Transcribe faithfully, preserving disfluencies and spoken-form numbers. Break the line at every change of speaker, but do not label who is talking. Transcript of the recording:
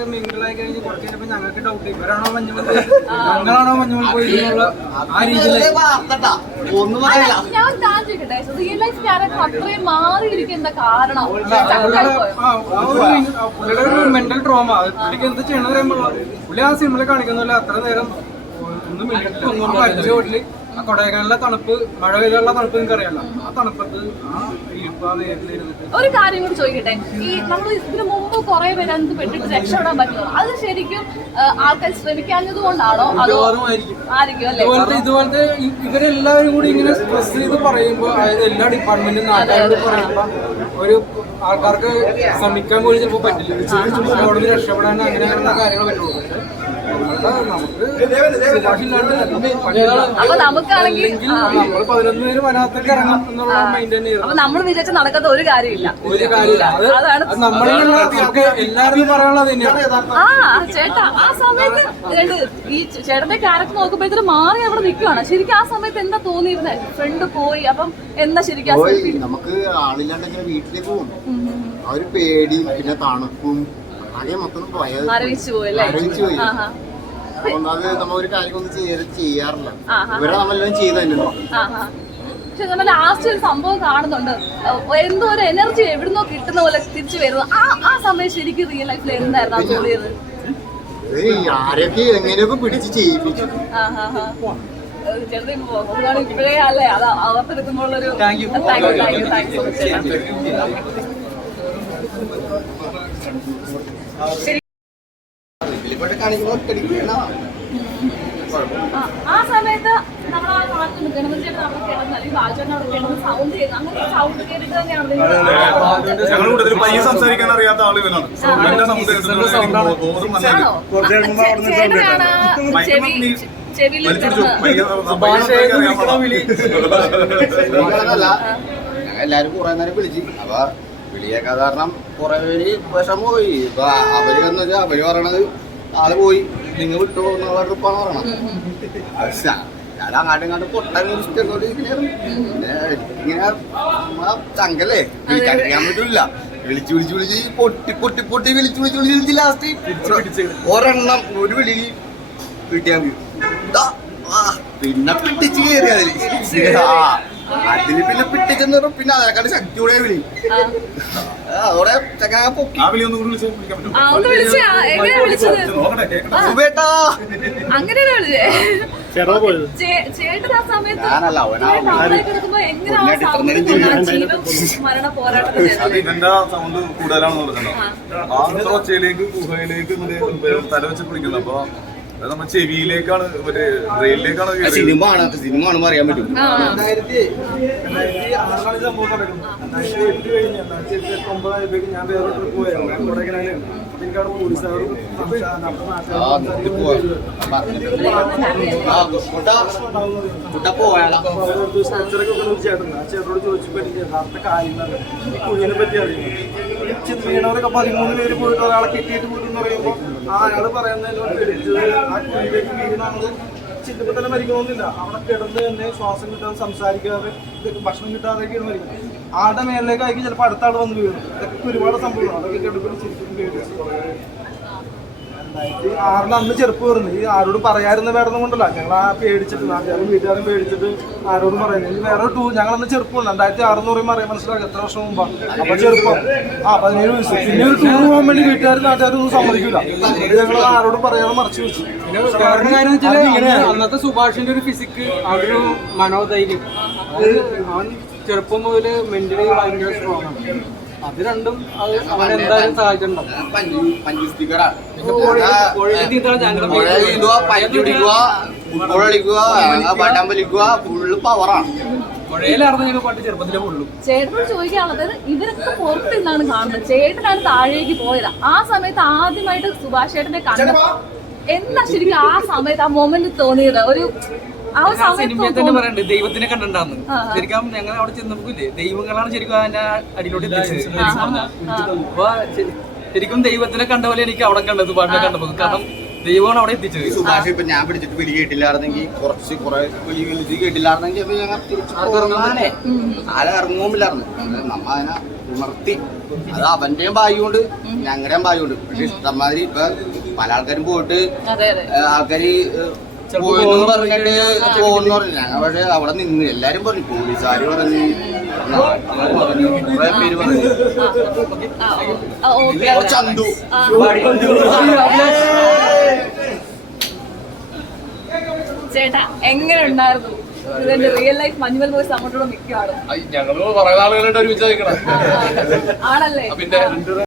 മിങ്കിളായി കഴിഞ്ഞ് കുറച്ച് കഴിഞ്ഞപ്പോ ഞങ്ങൾക്ക് ഡൗട്ട് ഇവരാണോ മഞ്ഞുമൽ പോയി ഞങ്ങളാണോ മഞ്ഞുമൽ പോയി എന്നുള്ള ആ രീതിയിൽ
ഞാൻ ചോദിക്കട്ടെ റിയൽ ലൈഫ് ക്യാരക്ടർ അത്രയും മാറിയിരിക്കുന്ന കാരണം
പുള്ളിയുടെ ഒരു മെന്റൽ ട്രോമ പുള്ളിക്ക് എന്ത് ചെയ്യണമെന്ന് പറയുമ്പോൾ പുള്ളി ആ സിനിമയിൽ കാണിക്കുന്നില്ല അത്ര നേരം ഒന്ന് മിനിറ്റ് ഒന്നും പരിചയ വീട്ടില് ആ കൊടൈക്കനാലിലെ തണുപ്പ് മഴ പെയ്തുള്ള തണുപ്പ് നിങ്ങൾക്ക് അറിയാലോ ആ തണുപ്പത്ത് ആ ഇരിപ്പ് ആ നേരിട്ടിരുന്നിട്ട്
ഒരു കാര്യം കൂടി ചോദിക്കട്ടെ ഈ നമ്മൾ ഇതിനു മുമ്പ് കുറെ പേര് എന്ത് പെട്ടിട്ട് രക്ഷപ്പെടാൻ പറ്റുമോ അത് ശരിക്കും ആൾക്കാർ ശ്രമിക്കാഞ്ഞത് കൊണ്ടാണോ അതോ ആയിരിക്കും അല്ലേ
ഇതുപോലത്തെ ഇതുപോലത്തെ ഇവരെല്ലാവരും കൂടി ഇങ്ങനെ സ്ട്രെസ് ചെയ്ത് പറയുമ്പോൾ അതായത് എല്ലാ ഡിപ്പാർട്ട്മെന്റും നാട്ടുകാരോട് പറയുമ്പോൾ ഒരു ആൾക്കാർക്ക് ശ്രമിക്കാൻ പോലും ചിലപ്പോൾ പറ്റില്ല അവിടെ നിന്ന് രക്ഷപ്പെടാൻ അങ്ങനെ അങ്ങനെയുള്ള കാര്യങ്ങൾ പറ്റുള്ളൂ
അപ്പൊ നമുക്കാണെങ്കിൽ
നമ്മൾ പതിനൊന്ന് പേര് വനത്തേക്ക് ഇറങ്ങും എന്നുള്ള മൈൻഡ് തന്നെയാണ്.
അപ്പൊ നമ്മൾ വിചാരിച്ച നടക്കാത്ത ഒരു കാര്യമില്ല
ഒരു കാര്യമില്ല അതാണ് എല്ലാവരും പറയാനുള്ളത് തന്നെയാണ്.
ആ ചേട്ടാ ആ സമയത്ത് രണ്ട് ഈ ചേട്ടന്റെ ക്യാരക്ടർ നോക്കുമ്പോഴത്തേക്ക് മാറി അവിടെ നിൽക്കുവാണ്. ശരിക്കും ആ സമയത്ത് എന്താ തോന്നിയിരുന്നത്? ഫ്രണ്ട് പോയി അപ്പം എന്താ ശരിക്കും
നമുക്ക് ആളില്ലാണ്ടെങ്കിൽ വീട്ടിലേക്ക് പോകും. ആ ഒരു പേടി പിന്നെ തണുപ്പും ആകെ മൊത്തം
മരവിച്ചു പോയല്ലേ.
ഒന്നാമത് നമ്മ ഒരു കാര്യം ഒന്നും ചെയ്യാറില്ല. ഇവരെ നമ്മളെല്ലാം ചെയ്ത് തന്നെ.
പക്ഷെ നമ്മൾ ലാസ്റ്റ് ഒരു സംഭവം കാണുന്നുണ്ട്, എന്തോ ഒരു എനർജി എവിടുന്നോ കിട്ടുന്ന പോലെ തിരിച്ചു വരുന്നത്. ആ ആ സമയം ശരിക്കും റിയൽ ലൈഫിൽ എന്തായിരുന്നു ആ തോന്നിയത്?
ആരൊക്കെ എങ്ങനെയൊക്കെ പിടിച്ച് ചെയ്യിപ്പിച്ചു.
ഇപ്പോഴേ അല്ലേ അത് അകത്തെടുക്കുമ്പോഴൊരു thank you thank you thank you ശരി. ആ സമയത്ത് നമ്മൾ ആ ഭാഗത്ത് ഗണപതി ചേട്ടൻ അവിടെ കിടന്ന് അല്ലെങ്കിൽ ബാലചേട്ടൻ അവിടെ കിടന്ന് സൗണ്ട് ചെയ്യുന്നു. അങ്ങനെ സൗണ്ട് കേട്ടിട്ട് തന്നെയാണ്
ഞങ്ങൾ കൂടുതൽ പയ്യെ സംസാരിക്കാൻ അറിയാത്ത ആളുകളാണ്.
എല്ലാരും കുറെ നേരം വിളിച്ചു. അപ്പൊ വിളിയേക്കാ കാരണം കുറെ പേര് വിഷമം പോയി. ഇപ്പൊ അവര് എന്ന് വെച്ചാൽ അവര് പറയണത് ആള് പോയി നിങ്ങൾ വിട്ടു എന്നുള്ള ട്രിപ്പാണ് പറയണത്. ഞാൻ അങ്ങാട്ടും ഇങ്ങോട്ട് പൊട്ടാൻ ഇങ്ങനെ ചങ്കല്ലേ വിളിക്കാൻ പറ്റൂല. വിളിച്ചു വിളിച്ചു വിളിച്ച് പൊട്ടി പൊട്ടി പൊട്ടി വിളിച്ചു വിളിച്ചു വിളിച്ച് വിളിച്ച് ലാസ്റ്റ് ഒരെണ്ണം ഒരു വിളി കിട്ടിയാൽ പിന്നെ പിടിച്ച് കയറി അതില്. അതില് പിന്നെ പിടിച്ചെന്ന് പറഞ്ഞ പിന്നെ അതിനെക്കാട്ട് ശക്തിയോടെ വിളി. അതോടെ ചങ്ങ പൊക്കി ഞാനല്ല
ഇതിന്റെ സൗണ്ട് കൂടുതലാണെന്ന് പറഞ്ഞോ. ആ ഒച്ചയിലേക്ക് ഗുഹയിലേക്ക് തല വെച്ച് പിടിക്കുന്നത്. അപ്പൊ നമ്മ ചെവിയിലേക്കാണ് മറ്റേ റെയിലിലേക്കാണ്.
സിനിമ ആണ് സിനിമ ആണെന്ന് അറിയാൻ പറ്റും.
രണ്ടായിരത്തി രണ്ടായിരത്തി ആറിലാണ് സംഭവം നടക്കുന്നത്. രണ്ടായിരത്തി എട്ട് കഴിഞ്ഞ് രണ്ടായിരത്തി എട്ട് എട്ട് ഒമ്പതായപ്പോഴേക്കും ഞാൻ വേറെ ട്രിപ്പ് പോയായിരുന്നു കൊടൈക്കനാലിൽ. എനിക്ക് അവിടെ പോലീസുകാരും ചേട്ടൻ ആ ചേട്ടനോട് ചോദിച്ചപ്പോ എനിക്ക് യഥാർത്ഥ കാര്യം ഈ കുഴിനെ പറ്റി അറിയുന്നു. വീണവരൊക്കെ പതിമൂന്ന് പേര് പോയിട്ട് ഒരാളെ കിട്ടിയിട്ട് പോയി എന്ന് പറയുമ്പോൾ ആ അയാള് പറയുന്നതിനോട് പേടിച്ചത് ആ കുഴിയിലേക്ക് വീണാണ്. ചിന്തപ്പോൾ തന്നെ മരിക്കണമെന്നില്ല. അവിടെ കിടന്ന് തന്നെ ശ്വാസം കിട്ടാതെ സംസാരിക്കാതെ ഇതൊക്കെ ഭക്ഷണം കിട്ടാതെയൊക്കെയാണ് മരിക്കുന്നത്. ആളുടെ മേലിലേക്ക് ആയിരിക്കും ചിലപ്പോൾ അടുത്ത ആൾ വന്ന് വീഴും. ഇതൊക്കെ ഒരുപാട് സംഭവമാണ്. അതൊക്കെ കിടപ്പിൽ ശരിക്കും പേടിച്ചു. രണ്ടായിരത്തി ആറിൽ അന്ന് ചെറുപ്പം വരുന്നു. ഈ ആരോട് പറയാറുന്ന വേറെ ഒന്നും കൊണ്ടല്ല. ഞങ്ങൾ ആ പേടിച്ചിട്ട് നാട്ടുകാരും വീട്ടുകാരും പേടിച്ചിട്ട് ആരോടും പറയുന്നത്. ഇനി വേറെ ടൂ ഞങ്ങളന്ന് ചെറുപ്പമാണ്. രണ്ടായിരത്തി ആറ് എന്ന് പറയുമ്പോൾ അറിയാൻ മനസ്സിലാക്കുക എത്ര വർഷം മുമ്പാണ്. അപ്പൊ ചെറുപ്പം ആ പതിനേഴ് വയസ്സ്. പിന്നെ ഒരു ടൂർ പോകാൻ വേണ്ടി വീട്ടുകാരും നാട്ടുകാരും ഒന്നും സമ്മതിക്കില്ല. ഞങ്ങൾ ആരോടും പറയാതെ മറച്ചു വെച്ചു. വേറെ കാര്യം വെച്ചാൽ അന്നത്തെ സുഭാഷിന്റെ ഒരു ഫിസിക്ക് അവരൊരു മനോധൈര്യം അവൻ ചെറുപ്പം മുതല് മെന്റലി ഭയങ്കര സ്ട്രോങ് ആണ്. അത് രണ്ടും അവനെന്തായാലും സഹായിച്ചിട്ടുണ്ടാവും.
ചേട്ടനോട് ചോദിക്കാനുള്ളത് ഇവരൊക്കെ പുറത്ത് നിന്നാണ് കാണുന്നത്, ചേട്ടനാണ് താഴേക്ക് പോയത്. ആ സമയത്ത് ആദ്യമായിട്ട് സുഭാഷ് ചേട്ടനെ കണ്ടപ്പോ എന്താ ശരിക്കും ആ സമയത്ത് ആ മൊമെന്റ് തോന്നിയത്? ഒരു
സിനിമയിൽ തന്നെ പറയണ്ട് ദൈവത്തിനെ കണ്ടിട്ടുണ്ടാന്ന്. ശരിക്കും ഞങ്ങൾ അവിടെ ചെന്നപ്പോയില്ലേ ദൈവങ്ങളാണ് ശരിക്കും അതിന്റെ അടിയിലോട്ട് എത്തിച്ചത്. അപ്പൊ ശരിക്കും ദൈവത്തിനെ കണ്ട പോലെ എനിക്ക് അവിടെ കണ്ടത് സുഭാഷിനെ കണ്ടപ്പോ. കാരണം ദൈവമാണ് അവിടെ എത്തിച്ചത്.
സുഭാഷ് ഇപ്പൊ ഞാൻ പിടിച്ചിട്ട് വിളി കേട്ടില്ലായിരുന്നെങ്കിൽ കുറച്ച് കുറെ വിളി വിളിച്ച് കേട്ടില്ലായിരുന്നെങ്കിൽ ഞങ്ങൾ തിരിച്ചു ആല ഇറങ്ങുമില്ലായിരുന്നു. നമ്മ അതിനെ ഉണർത്തി അത് അവന്റെയും ഭാഗ്യമുണ്ട് ഞങ്ങളുടെയും ഭാഗ്യമുണ്ട്. പക്ഷെ ഇഷ്ടംമാതിരി ഇപ്പൊ പല ആൾക്കാരും പോയിട്ട്
അതെ അതെ
ആൾക്കാര് പോയെന്ന് പറഞ്ഞിട്ട് പോകുന്ന പറഞ്ഞു. ഞങ്ങൾ പക്ഷെ അവിടെ നിന്ന് എല്ലാരും പറഞ്ഞു, പോലീസുകാര് പറഞ്ഞു, നാട്ടുകാര് പറഞ്ഞു, കുറെ പേര് പറഞ്ഞു.
ആ ഓക്കെ
ചന്തു
ചേട്ടാ എങ്ങനെ ഉണ്ടായിരുന്നു ഇതിന്റെ റിയൽ ലൈഫ് മഞ്ഞുമൽ ബോയ്സ് അങ്ങോട്ടോടെ നിൽക്കുകയാണ്
ഞങ്ങള് കുറെ നാളുകളായിട്ട് ഒരുമിച്ച് നിൽക്കണം.
ആണല്ലേ